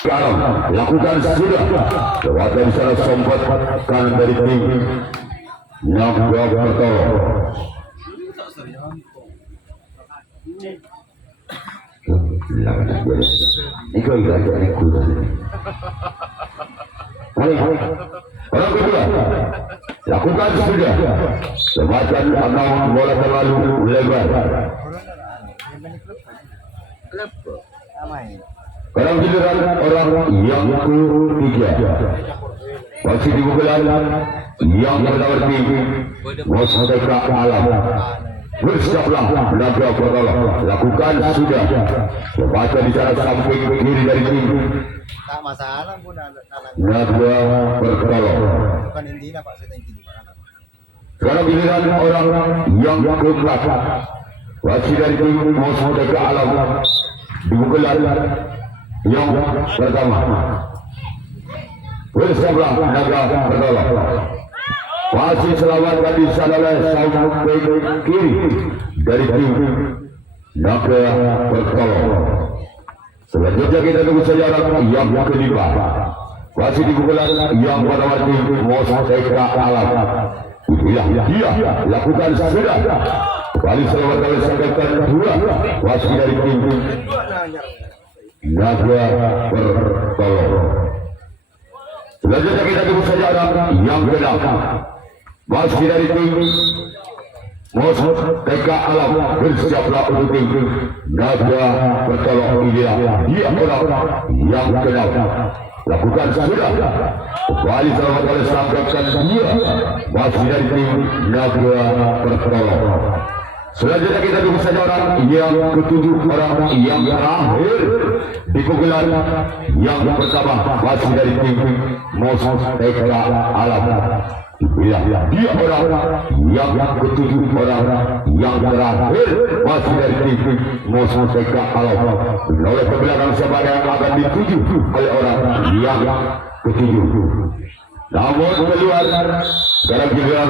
Alam lakukan sudah. Kekuatan sana sompat kanan dari tim Naga Pertolo. Ikut orang kedua lakukan sudah. Semacam atau bola terlalu lebar. Sekarang giliran orang yang ketiga masih di bukulan yang berarti Mosdeka Alam. Bersiaplah Naga Pertolo. Lakukan sudah. Baca di cara samping kiri dari tim tak masalah pun Naga Pertolo. bukan intinya Pak, saya thank you Pak. Sekarang giliran orang yang keempat masih dari tim Mosdeka Alam. Di bukulan yang pertama bersiaplah Naga Pertolo. Masih selamatkan di sana oleh samping kiri dari tim Naga Pertolo. Selanjutnya kita tunggu saja orang yang kelima masih di pukulan yang menawarkan Mosdeka Alam. Dia lakukan sudah. Kembali selamat oleh sangkatan dua masih dari tim Naga Pertolo. Selanjutnya kita tunggu saja orang yang kedelapan masih dari tim Mosdeka Alam. Bersiaplah untuk tim Naga Pertolo. Dia orang yang kedelapan. Lakukan sudah. Kembali selamat oleh sangkatan dua masih dari tim Naga Pertolo. Selanjutnya kita tunggu saja orang yang ketujuh, orang yang terakhir di pukulan yang pertama masih dari tim Mosdeka Alam. Dia orang yang ketujuh, orang yang terakhir masih dari tim Mosdeka Alam. Oleh pembelajaran siapa yang akan dituju oleh orang yang ketujuh. Namun keluar sekarang juga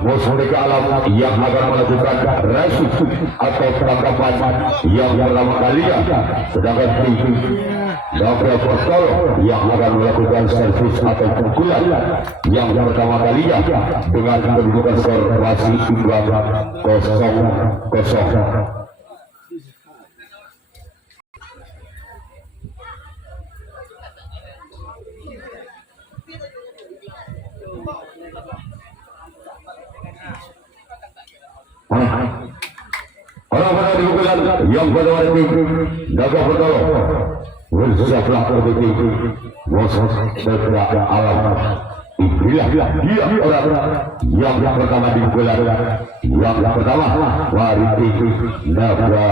Mosdeka Alam yang akan melakukan resip atau tangkapan yang pertama kalinya, sedangkan tim Naga Pertolo yang akan melakukan servis atau pukulan yang pertama kalinya dengan kedudukan skor masih imbang 0-0. Orang-orang di bukulan yang berwarna Naga Pertolo. Bersiaplah untuk tim Mosdeka Alam. Dia orang yang pertama di bukulan yang pertama dari tim Naga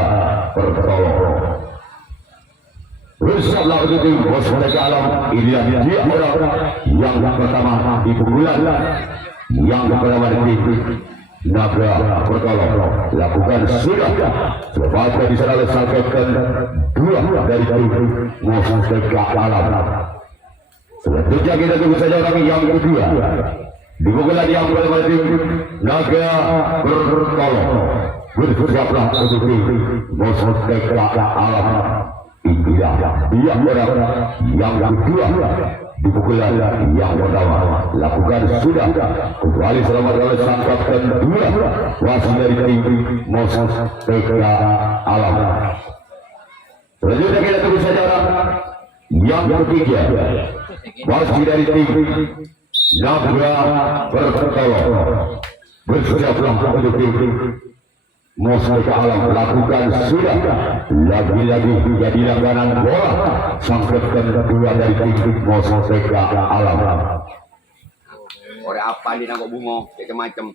Pertolo. Bersiaplah untuk tim Mosdeka Alam. Dia orang yang pertama di bukulan yang pertama di tim Naga Pertolo. Lakukan sudah. Sebagai di sana sangkatan dua dari tim Mosdeka Alam. Selanjutnya kita tunggu saja orang yang kedua di pukulan yang pertama tim Naga Pertolo. Bersiaplah untuk tim Mosdeka Alam. Dia orang yang kedua di pukulan yang pertama. Lakukan sudah. Kembali selamat oleh sangkatan dua masih dari tim Mosdeka Alam. Selanjutnya kita tunggu saja orang yang ketiga masih dari tim Naga Pertolo. Bersiaplah untuk tim Mosdeka Alam. Lakukan sudah. Lagi-lagi menjadi langganan bola sangkatan kedua dari tim Mosdeka Alam. Ore apa ini nangkok bungo kayak macam.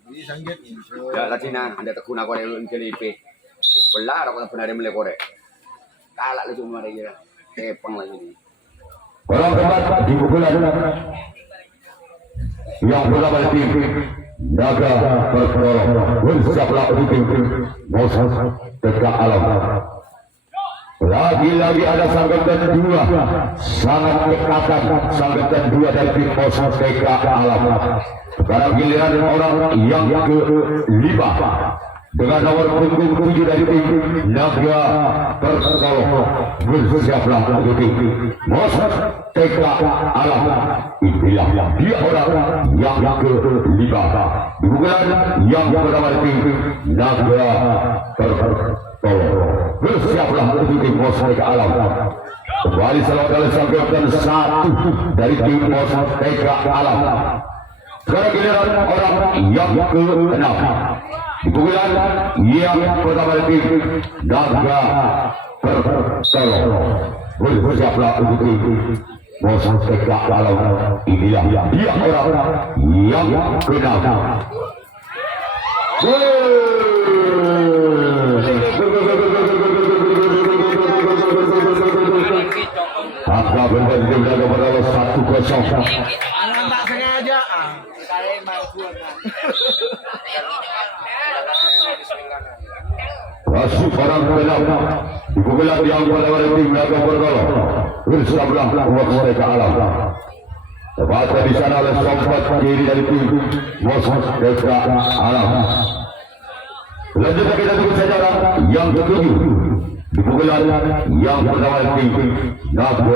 Ya latina anda tekun aku ada yang kelipe. Belar aku pernah ada melekore. Kalah lu cuma dia. Tepang lagi ni. Orang keempat di pukulan yang pertama dari tim Naga Pertolo. Bersiaplah untuk tim Mosdeka Alam. Lagi-lagi ada sangkatan dua, sangat dekatan sangkatan dua dari tim Mosdeka Alam. Sekarang giliran orang yang kelima dengan nomor punggung 7 dari tim Naga Pertolong. Bersiaplah untuk tim Mosat TK Alam. Inilah dia orang yang kelima. Bukan yang pertama dari tim Naga Pertolong. Bersiaplah untuk tim Mosat TK Alam. Kembali selamat kali sampai satu dari tim Mosat TK Alam. Sekarang giliran orang yang ke-6. Bukan yang pertama dari tim Naga Pertolong. Bersiaplah untuk tim Mosat TK Alam. Inilah dia orang yang ke-6. Angka berbeda berada pada 1-0. Tak sengaja. Masuk orang ke-6. Dibukulah yang pada tim Naga Pertolong. Bersiaplah Mosat TK Alam. Tepat di sana oleh sompat kiri dari tim Mosat TK Alam. Selanjutnya kita tunggu saja orang yang ke-7. Dipukulan yang pertama tim Naga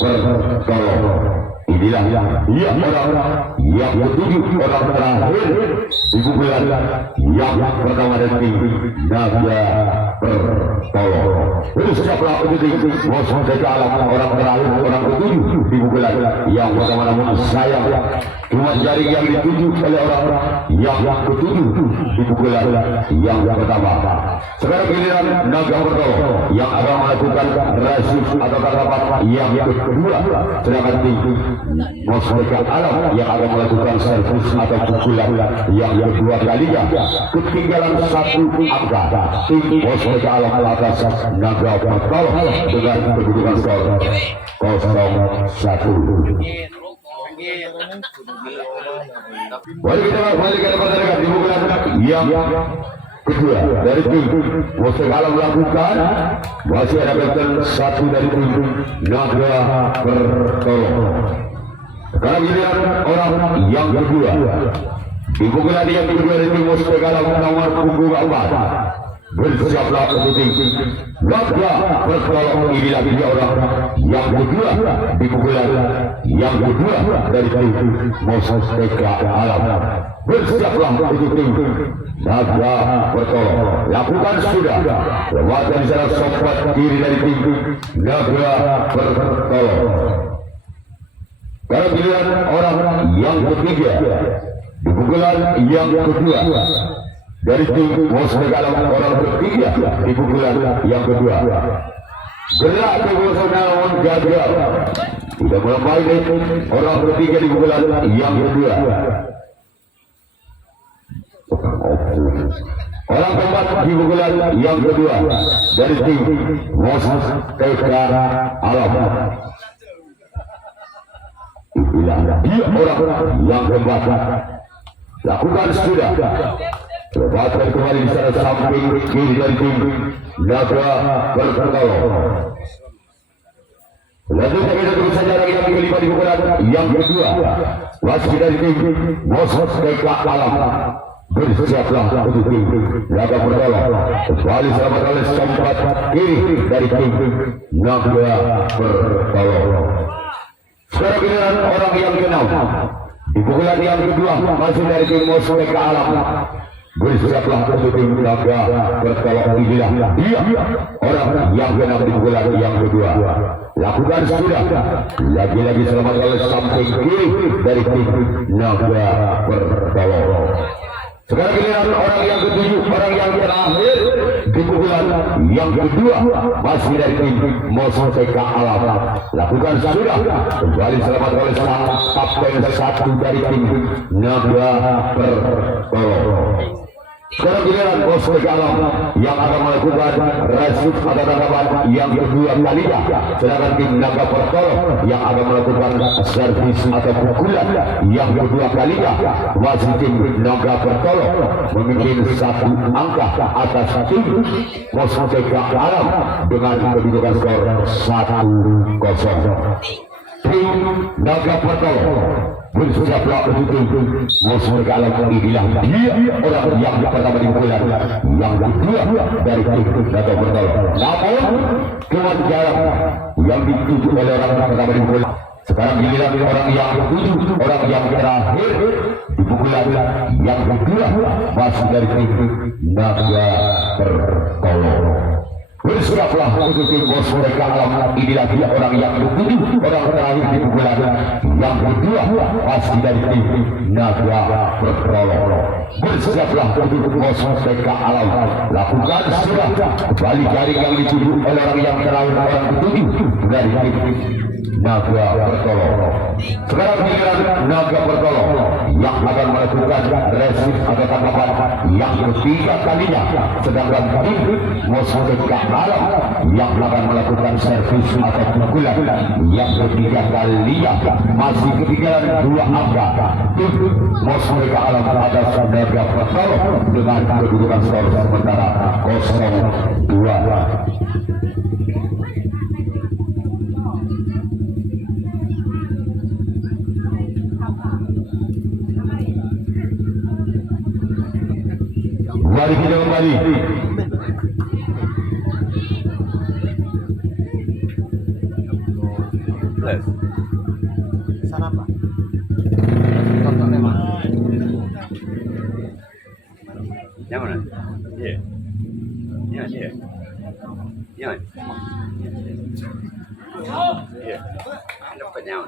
Pertolong. Inilah dia orang yang ke-7, orang terakhir. Dipukulan yang pertama dari tim Naga Pertolong. Bersiaplah untuk tim Mosat TK Alam. Orang terakhir, orang ke-7. Dipukulan yang pertama, namun sayang cuma jaring yang dituju oleh orang-orang yang ke-7. Dipukulan yang pertama. Sekarang giliran Naga Pertolong yang akan melakukan rasis atau tangkapan yang kedua. Sedangkan tim Mosat TK Alam yang akan melakukan servis atau pukulan yang kedua kalinya. Ketinggalan 1 angka. Tim Mosat TK Alam atas Naga Pertolong dengan kedudukan skor 0-1. Mari kita kembali ke depan dibukulan yang kedua dari tim Mosat TK Alam melakukan. Masih ada betul 1 dari tim Naga Pertolong. Sekarang giliran orang yang kedua. Dipukulan yang kedua dari tim Mosat TK Alam nomor punggung 4. Bersiaplah untuk tim Naga Pertolong. Inilah dia orang yang kedua. Dipukulan yang kedua dari tim Mosat TK Alam. Bersiaplah untuk tim Naga Pertolong. Lakukan sudah. Lewatkan secara sompat kiri dari tim Naga Pertolong. Sekarang giliran orang yang ketiga. Dipukulan yang kedua dari tim Mosat TK Alam. Orang ketiga dipukulan yang kedua. Gerak ke Mosat namun gagal. Tidak melampaui orang ketiga dipukulan yang kedua. Orang keempat dipukulan yang kedua dari tim Mosat TK Alam. Inilah dia orang yang keempat. Lakukan sudah. Lepaskan kembali di sana samping kiri dari tim Naga Pertolong. Selanjutnya kita tunggu saja yang kelima dipukulan yang kedua. Masih dari tim Mosat TK Alam. Bersiaplah untuk tim Naga Pertolong. Kembali selamat oleh sompat kiri dari tim Naga Pertolong. Sekarang giliran orang yang ke-6. Dipukulan yang kedua masih dari tim Mosat TK Alam. Bersiaplah untuk tim Naga Pertolong. Inilah dia orang yang ke-6 dipukulan yang kedua. Lakukan sudah. Lagi-lagi selamat oleh samping kiri dari tim Naga Pertolong. Sekarang giliran orang yang ke-7, orang yang terakhir. Dipukulan yang kedua masih dari tim Mosat TK Alam. Lakukan sudah. Kembali selamat oleh sang kapten 1 dari tim Naga Pertolong. Sekarang giliran Mosat TK Alam yang akan melakukan rasis atau tangkapan yang kedua kalinya. Sedangkan tim Naga Pertolong yang akan melakukan servis atau pukulan yang kedua kalinya. Masih tim Naga Pertolong memimpin 1 angka atas tim Mosat TK Alam dengan kedudukan skor 1-0. Tim Naga Pertolo bersiaplah untuk musuh dalam inilah dia orang yang pertama dipukulan, yang kedua dari tim Naga Pertolo. Namun kewajaran yang dituju oleh orang pertama dipukulan. Sekarang giliran orang yang ketujuh, orang yang terakhir dipukulan yang kedua masih dari tim Naga Pertolo. Bersiaplah untuk tim bos mereka alam inilah dia orang yang ketujuh, orang terakhir di pukulan yang kedua pasti dari tim Naga Pertolo. Bersiaplah untuk bos mereka alam, lakukan sudah kembali jaring yang dituju oleh orang yang terakhir orang ketujuh dari tim Naga Pertolo. Sekarang giliran Naga Pertolo yang akan melakukan resip atau tanggapan yang ketiga kalinya, sedangkan tim musuh dekat alam yang akan melakukan servis atau pukulan yang ketiga kalinya masih ketinggalan 2 angka. Tim musuh dekat alam atas Naga Pertolo dengan kedudukan skor sementara 0-2. Mari kita kembali. Sana Pak. Yang mana? Iya. Iya, iya. Iya. Iya. Dapat nyawa.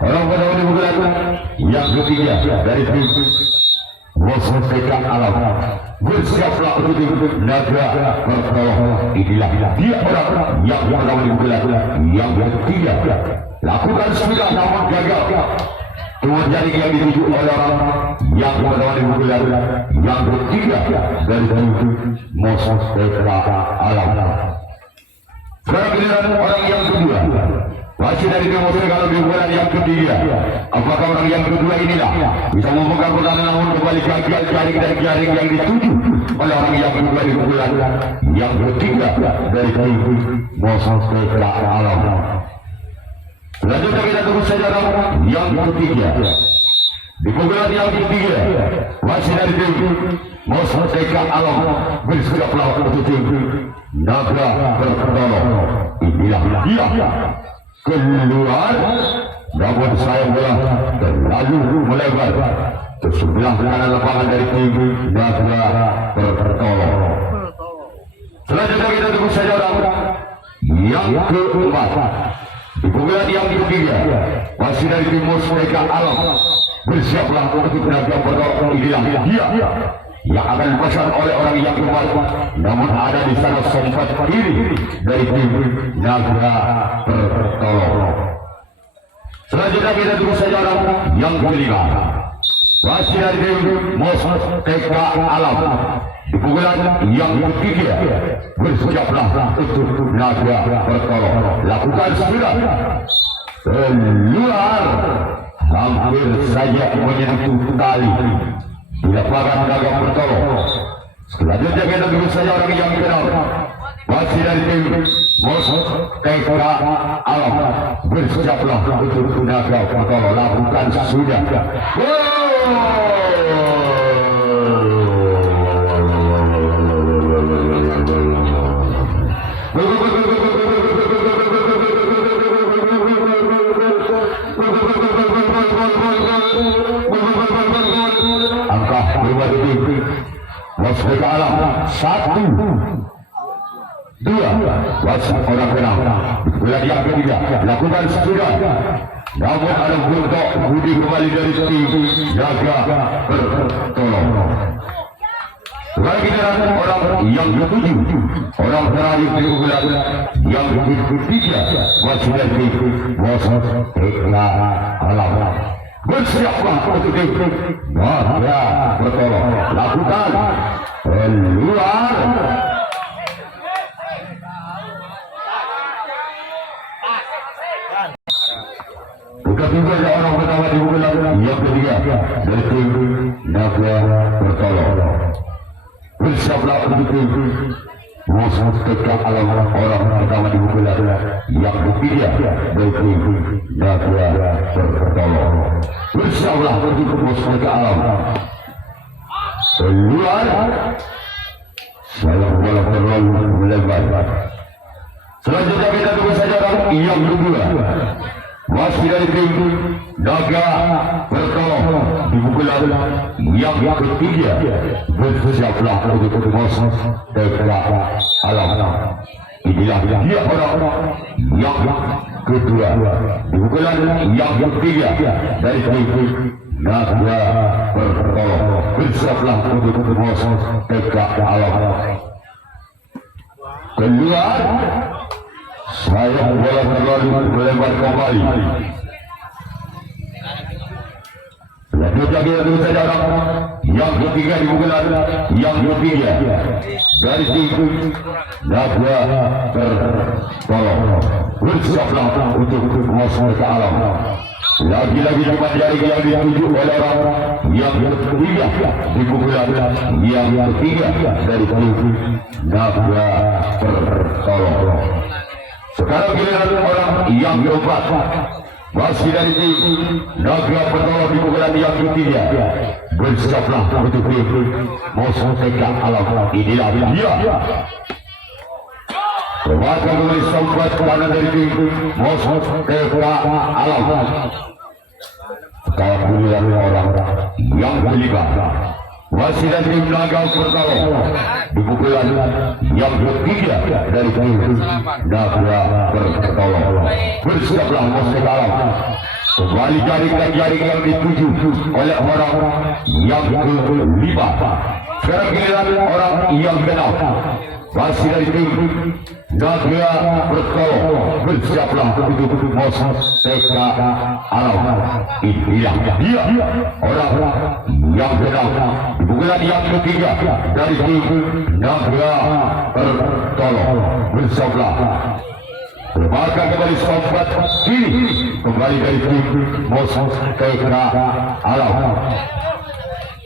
Orang pertama dipukulan yang ketiga dari tim musuh dekat alam. Bersiaplah untuk tim Naga Pertolo. Inilah dia orang yang pertama dipukulan yang ketiga. Lakukan sudah namun gagal. Tuan jaring yang dituju oleh orang yang pertama dipukulan yang ketiga dari tim musuh dekat alam. Sekarang giliran orang yang kedua. Masih dari demonstrasi kalau di bulan yang ketiga. Apakah orang yang kedua inilah bisa memegang pertahanan namun kembali gagal jaring dan jaring yang dituju oleh orang yang kedua di bulan yang ketiga dari tim musuh dekat alam. Selanjutnya kita tunggu saja orang yang ketiga. Di pukulan yang ketiga masih dari tim musuh dekat alam. Bersiaplah untuk tim Naga Pertolo. Inilah dia keluar, namun sayang bola terlalu melebar ke sebelah kanan lapangan dari tim Naga Pertolo. Selanjutnya kita tunggu saja orang yang keempat. Di pukulan yang ketiga masih dari tim musuh dekat alam. Bersiaplah untuk Naga Pertolo. Inilah dia yang akan dipasang oleh orang yang keempat, namun ada di sana sempat kiri dari tim Naga Pertolo. Selanjutnya kita tunggu saja orang yang kelima masih dari tim musuh dekat alam. Di pukulan yang ketiga bersiaplah untuk Naga Pertolo. Lakukan sudah keluar, hampir saja menyentuh tali. Dilakukan Naga Pertolo. Selanjutnya kita tunggu saja orang yang kenal masih dari tim musuh dekat alam. Bersiaplah untuk Naga Pertolo. Lakukan sudah. Angka berubah detik. Musuh dekat alam 1, 2. Masih orang kenal. Bulan yang ketiga lakukan sudah. Namun ada bentuk budi kembali dari tim Naga Pertolo. Sekarang kita orang yang ketujuh, orang terakhir di bulan yang ketiga masih dari musuh dekat alam. Bersiaplah untuk tim Naga Pertolo. Lakukan keluar. Bukan juga ada orang pertama di bulan yang ketiga dari tim Naga naga bertolong. Bersiaplah untuk musuh tegak alam orang pertama di bulan yang ketiga dari naga bertolong. Bersiaplah untuk musuh tegak alam. Keluar. Saya bola terlalu melebar. Selanjutnya kita tunggu saja orang yang kedua. Masih dari tim naga bertolong di pukulan yang ketiga. Bersiaplah untuk musuh tegak alam. Inilah dia orang yang kedua di pukulan yang ketiga dari tim naga bertolong. Bersiaplah untuk musuh tegak alam. Keluar. Saya bola terlalu melebar kembali. Selanjutnya kita tunggu saja orang yang ketiga di pukulan yang ketiga dari tim naga bertolong. Bersiaplah untuk musuh ke alam. Lagi-lagi cepat jaring yang dituju oleh orang yang ketiga di pukulan yang ketiga dari tim naga bertolong. Sekarang giliran orang yang keempat. Masih dari tim naga bertolong di pukulan yang ketiga. Bersiaplah untuk tim musuh tegak alam. Inilah dia. Keluarkan kembali sambat kanan dari tim musuh tegak alam. Sekarang giliran orang yang terlibat. Masih dari tim naga bertolong di pukulan yang ketiga dari tim naga bertolong. Bersiaplah musuh tegak alam. Kembali jaring dan jaring yang dituju oleh orang yang kelima. Sekarang giliran orang yang keenam. Masih dari tim naga bertolong. Bersiaplah untuk musuh tegak alam. Inilah dia orang yang keenam di pukulan yang ketiga dari tim naga bertolong. Bersiaplah. Lembaga kembali sambat kiri. Kembali dari tim musuh tegak alam.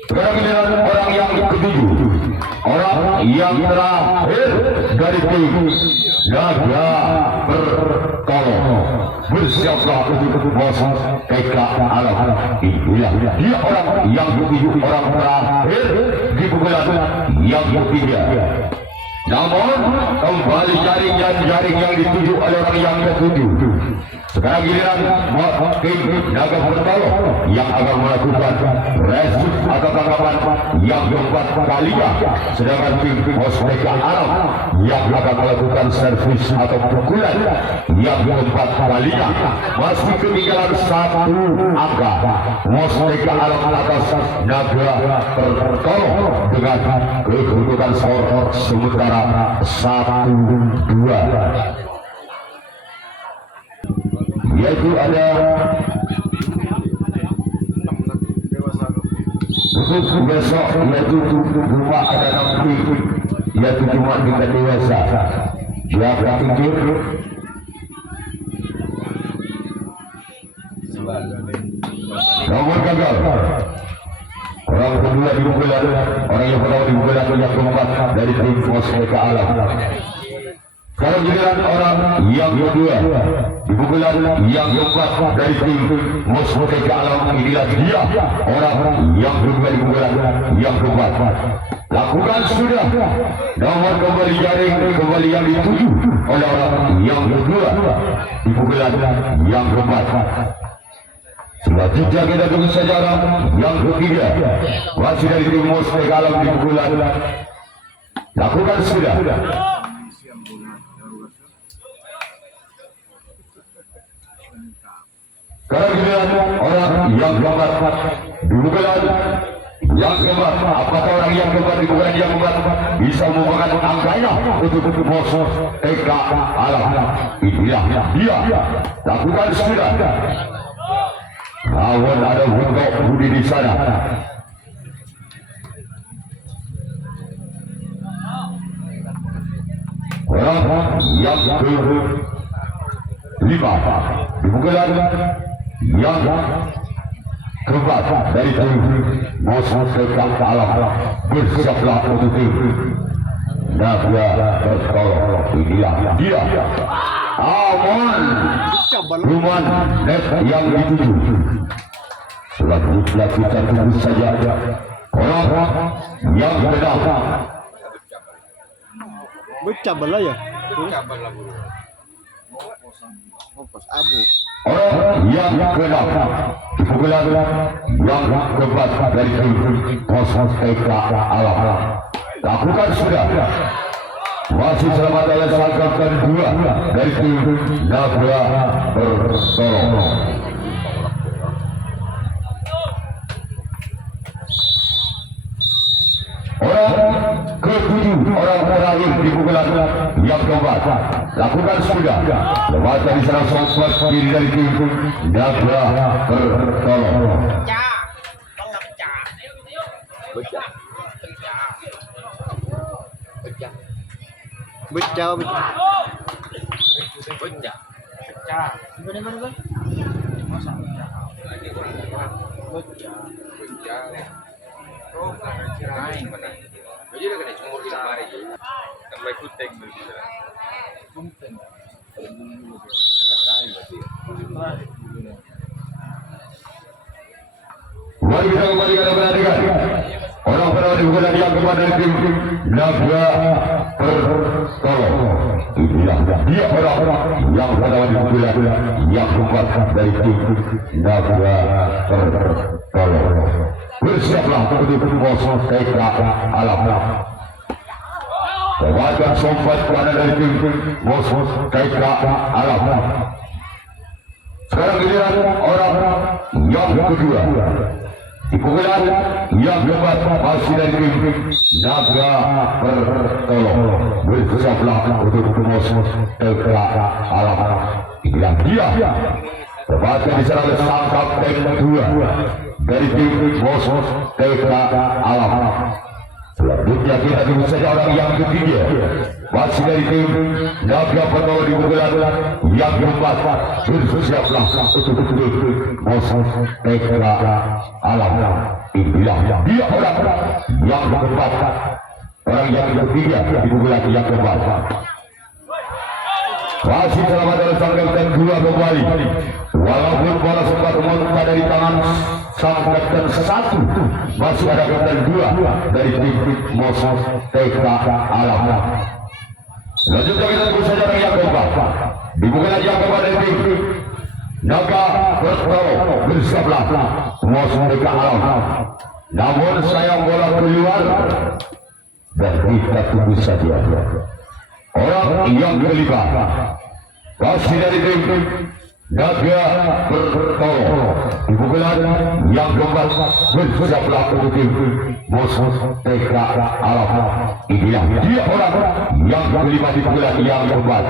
Sekarang giliran orang yang ketujuh. Orang yang terakhir dari tim naga bertolong. Bersiaplah untuk musuh tegak alam. Inilah dia orang yang ketujuh, orang terakhir di pukulan yang ketiga. Namun kembali jaring yang dituju oleh orang yang ketujuh. Sekarang giliran tim naga bertolong yang akan melakukan resip atau tangkapan yang keempat kalinya. Sedangkan tim musuh tegak alam yang akan melakukan servis atau pukulan yang keempat kalinya. Masih ketinggalan satu angka. Musuh tegak alam atas naga bertolong dengan kedudukan skor sementara 1-2. Yaitu ada untuk besok, yaitu rumah ada nanti, yaitu cuma tingkat dewasa. Siapa pikir nomor gagal. Orang kedua di pukulan, orang yang pertama di pukulan yang keempat dari tim musuh tegak alam. Sekarang giliran orang yang kedua di pukulan yang keempat dari tim musuh tegak alam. Inilah dia orang yang kedua di pukulan yang keempat. Lakukan sudah. Nomor kembali jaring kembali yang dituju oleh orang yang kedua di pukulan yang keempat. Selanjutnya kita tunggu saja orang yang ketiga. Masih dari tim musuh tegak alam di pukulan. Lakukan sudah. Karena giliran orang yang keempat di pukulan yang keempat. Apakah orang yang keempat di pukulan yang keempat bisa membuka angkanya untuk musuh tegak alam? Inilah dia. Lakukan sudah. Lawan ada Bungkok Budi di sana. Orang yang kelima di pukulan yang keempat dari tim Mosmos Tekak Alam bersiaplah untuk tim Naga Bertolong. Inilah dia Aman Ruman net yang dituju. Selanjutnya kita tunggu saja orang yang datang. Bercabar lah ya. Orang yang kedap pukulan yang keempat dari tim Mosmos Tekak Alam lakukan sudah. Masih selamat dalam sangkapan dua dari tim Naga Bertolong. Orang ketujuh, orang terakhir di pukulan yang keempat lakukan sudah. Lepas dari serang sobat kiri dari tim Naga Bertolong. Bercabar. Mari kita kembali ke perhatikan. Orang pernah dibuka yang kepada tim Naga Bertolong. Inilah dia orang yang pertama dibuka yang keempat dari tim Naga Bertolong. Bersiaplah untuk Mosmos Tekak Alam. Wajar sobat pada dari tim Mosmos Tekak Alam. Sekarang giliran orang yang kedua. Di pukulan yang keempat masih dari tim Naga Bertolong. Bersiaplah untuk Mosmos Tekak Alam. Inilah dia. Tempatnya diserang sang kapten kedua dari tim Mosmos Tekak Alam. Selanjutnya kita tunggu saja orang yang ketiga. Masih dari tim Naga Bertolong di pukulan yang keempat. Bersiaplah untuk Mosmos Tekak Alam. Inilah dia orang yang keempat. Orang yang ketiga di pukulan yang keempat. Masih selamat dalam sangkap dan dua kembali. Walaupun bola sempat memutar dari tangan sang kapten satu, masih ada kapten dua dari tim Mosmos Tekak Alam. Selanjutnya kita tunggu saja orang yang keempat. Dibuka yang keempat dari tim Naga Bertolong. Bersiaplah Mosmos Tekak Alam. Namun sayang bola keluar dan kita tunggu saja. Orang yang kelima masih dari tim Naga Bertolong. Di pukulan yang keempat bersiaplah untuk tim Mosmos Tekak Alam. Inilah dia orang yang kelima di pukulan yang keempat.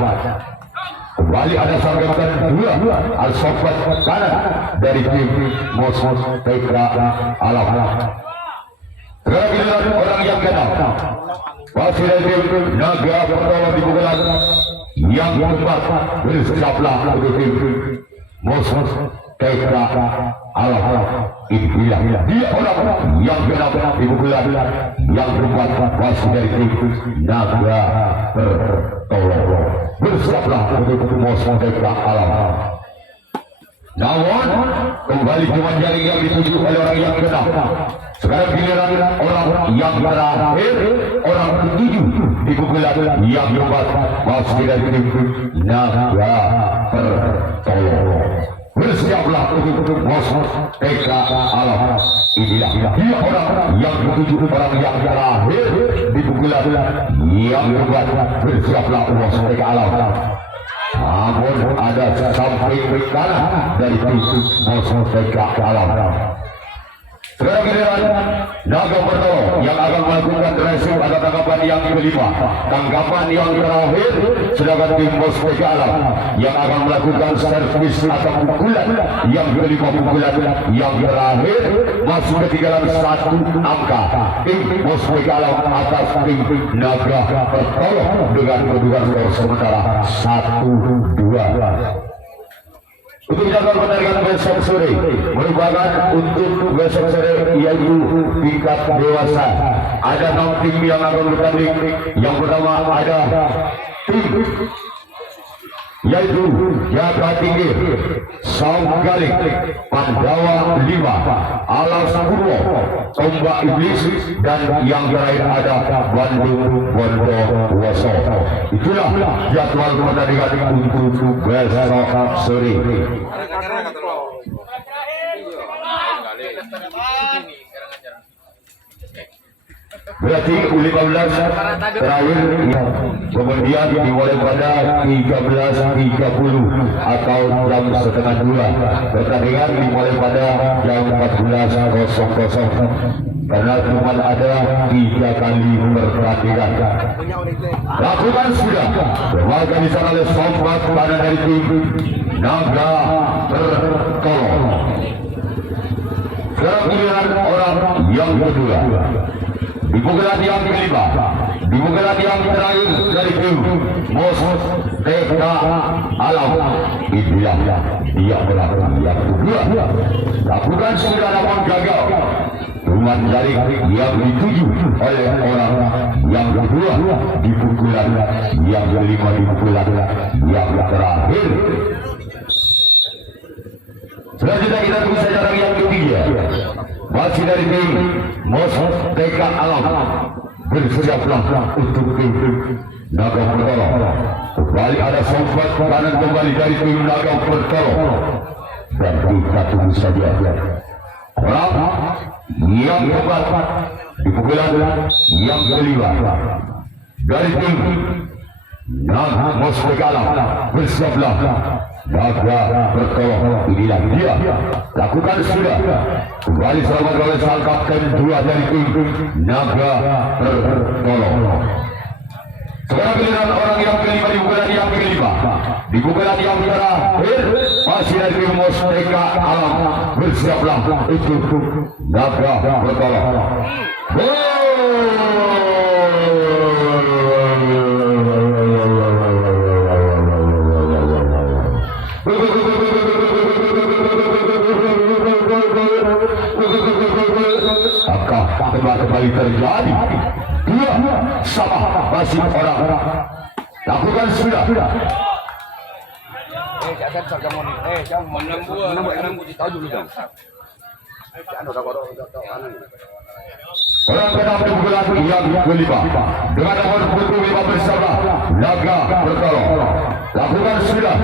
Kembali ada sang kapten dua al-sobat kanan dari tim Mosmos Tekak Alam. Terakhir orang yang keenam masih dari tim Naga Bertolong di pukulan yang keempat. Bersiaplah untuk tim Mosmos Tekak Alam. Inilah dia orang yang keenam di pukulan yang keempat. Masih dari tim Naga Bertolong. Bersiaplah untuk Mosmos Tekak Alam. Namun kembali cuma jaring yang dituju oleh orang yang keenam. Sekarang giliran orang yang terakhir, orang ketujuh di pukulan yang keempat. Masih dari tim Naga Bertolong. Bersiaplah untuk Mosmos Tekak Alam. Inilah dia orang yang ketujuh, orang yang terakhir di pukulan yang keempat. Bersiaplah Mosmos Tekak Alam. Namun ada samping kanan dari tim Mosmos Tekak Alam. Sekarang giliran Naga Bertolong yang akan melakukan dressing pada tangkapan yang kelima. Tangkapan yang terakhir sedangkan tim Mosmos Tekak Alam yang akan melakukan servis atau pukulan yang kelima. Pukulan yang terakhir masuk ketinggalan satu angka. Tim Mosmos Tekak Alam atas tim Naga Bertolong dengan kedudukan skor sementara 1-2. Untuk jadwal pertandingan besok sore merupakan untuk besok sore yaitu tingkat dewasa. Ada 6 tim yang akan bertanding. Yang pertama ada tim yaitu Jaga Tinggi, Saung Galing, Pandawa 5, Alas Purwo, Tombak Iblis, dan yang terakhir ada Bandung Bondowoso. Itulah jadwal pertandingan untuk besok sore. Berarti U15 terakhir, kemudian dimulai pada 13.30 atau jam setengah 2. Pertandingan dimulai pada jam 14.00 karena cuma ada 3 kali pertandingan. Lakukan sudah berwarga di sana oleh Sobat pada dari tim Naga Pertolong. Sekarang giliran orang yang kedua. Di pukulan yang kelima, di pukulan yang terakhir dari tim Mos TK Alam, itu yang dia melakukan yang kedua. Lakukan sudah namun gagal. Tuan dari yang dituju oleh orang yang kedua di pukulan yang kelima, di pukulan yang terakhir. Selanjutnya kita tunggu saja orang yang ketiga. Masih dari tim Mos TK Alam, bersiaplah untuk tim Naga Pertolong. Kembali ada Sobat kanan kembali dari tim Naga Pertolong. Dan kita tunggu saja orang yang keempat di pukulan yang kelima dari tim Naga Mos TK Alam, bersiaplah Naga Pertolong. Inilah dia. Lakukan sudah. Kembali selamat oleh sang kapten 2 dari tim Naga Pertolong. Sekarang giliran orang yang kelima di pukulan yang kelima. Di pukulan yang terakhir masih dari tim Mos TK Alam, bersiaplah untuk Naga Pertolong. Apakah kembali terjadi? Dua sama masih orang. Lakukan sudah. Orang kedua pukulan yang kelima dengan nomor punggung 5 bersama Naga Pertolong. Lakukan sudah.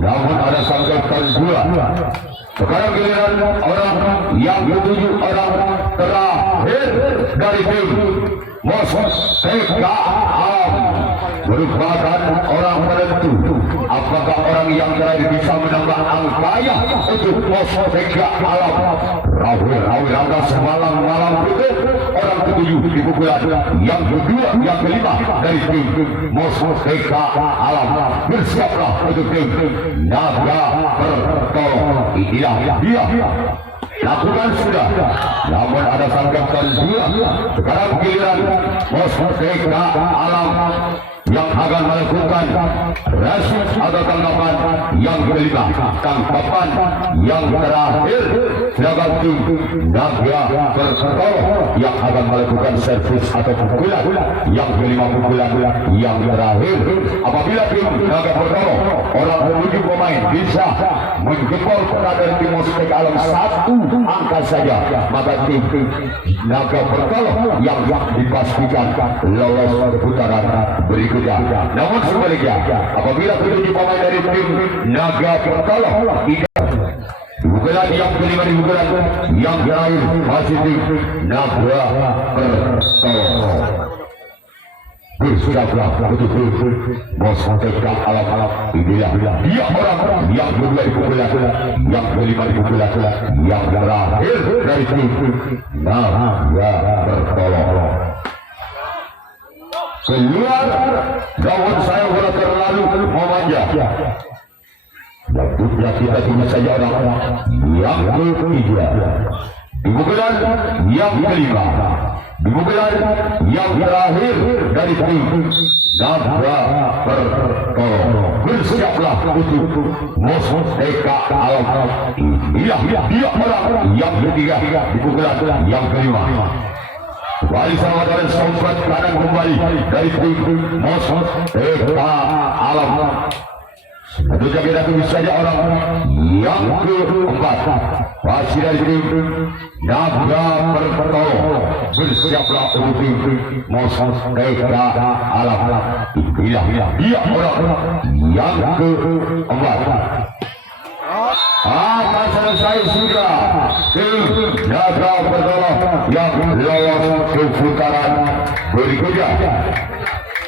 Namun ada sangkatan 2. Sekarang giliran orang yang ketujuh, orang terakhir dari tim Mos TK Alam, merupakan orang penentu. Apakah orang yang terakhir bisa menambah angkanya untuk Mos TK Alam? Rawi Rangga semalam malam itu orang ketujuh di pukulan yang kedua, yang kelima dari tim Mos TK Alam, bersiaplah untuk tim Naga Pertolong. Inilah dia. Lakukan sudah. Namun ada sangkatan 2. Sekarang giliran Mos TK Alam yang akan melakukan rasis atau tangkapan yang kelima. Tangkapan yang terakhir sedangkan tim Naga Pertolong yang akan melakukan servis atau pukulan yang kelima, pukulan yang terakhir. Apabila tim Naga Pertolong orang 7 pemain bisa menjebol pernah dari tim Mos TK Alam 1 angka saja, maka tim Naga Pertolong yang dipastikan lolos ke putaran berikutnya. Namun sebaliknya, apabila 7 pemain dari tim Naga Pertolong pukulan yang kelima di pukulan yang terakhir masih tim Naga Pertolong. Bersiaplah untuk Mos TK Alam. Inilah dia orang yang kedua di pukulan yang kelima di pukulan yang terakhir dari tim Naga Pertolong. Keluar gawat saya bola terlalu memanja. Tentunya kita tunggu saja orang yang ketiga di pukulan yang kelima Dimulai yang terakhir dari tim Naga Pertolong. Bersiaplah untuk musuh Eka Alam. Dia orang yang ketiga di pukulan yang kelima. Kembali sama dengan sobat kanan kembali dari tim musuh Eka Alam. Tentunya kita tunggu saja orang yang keempat. Masih dari tim Naga Pertolong. Bersiaplah untuk tim musuh Eka Alam. Dia orang yang keempat. Akan selesai sudah tim Naga Pertolong yang lolos ke putaran berikutnya.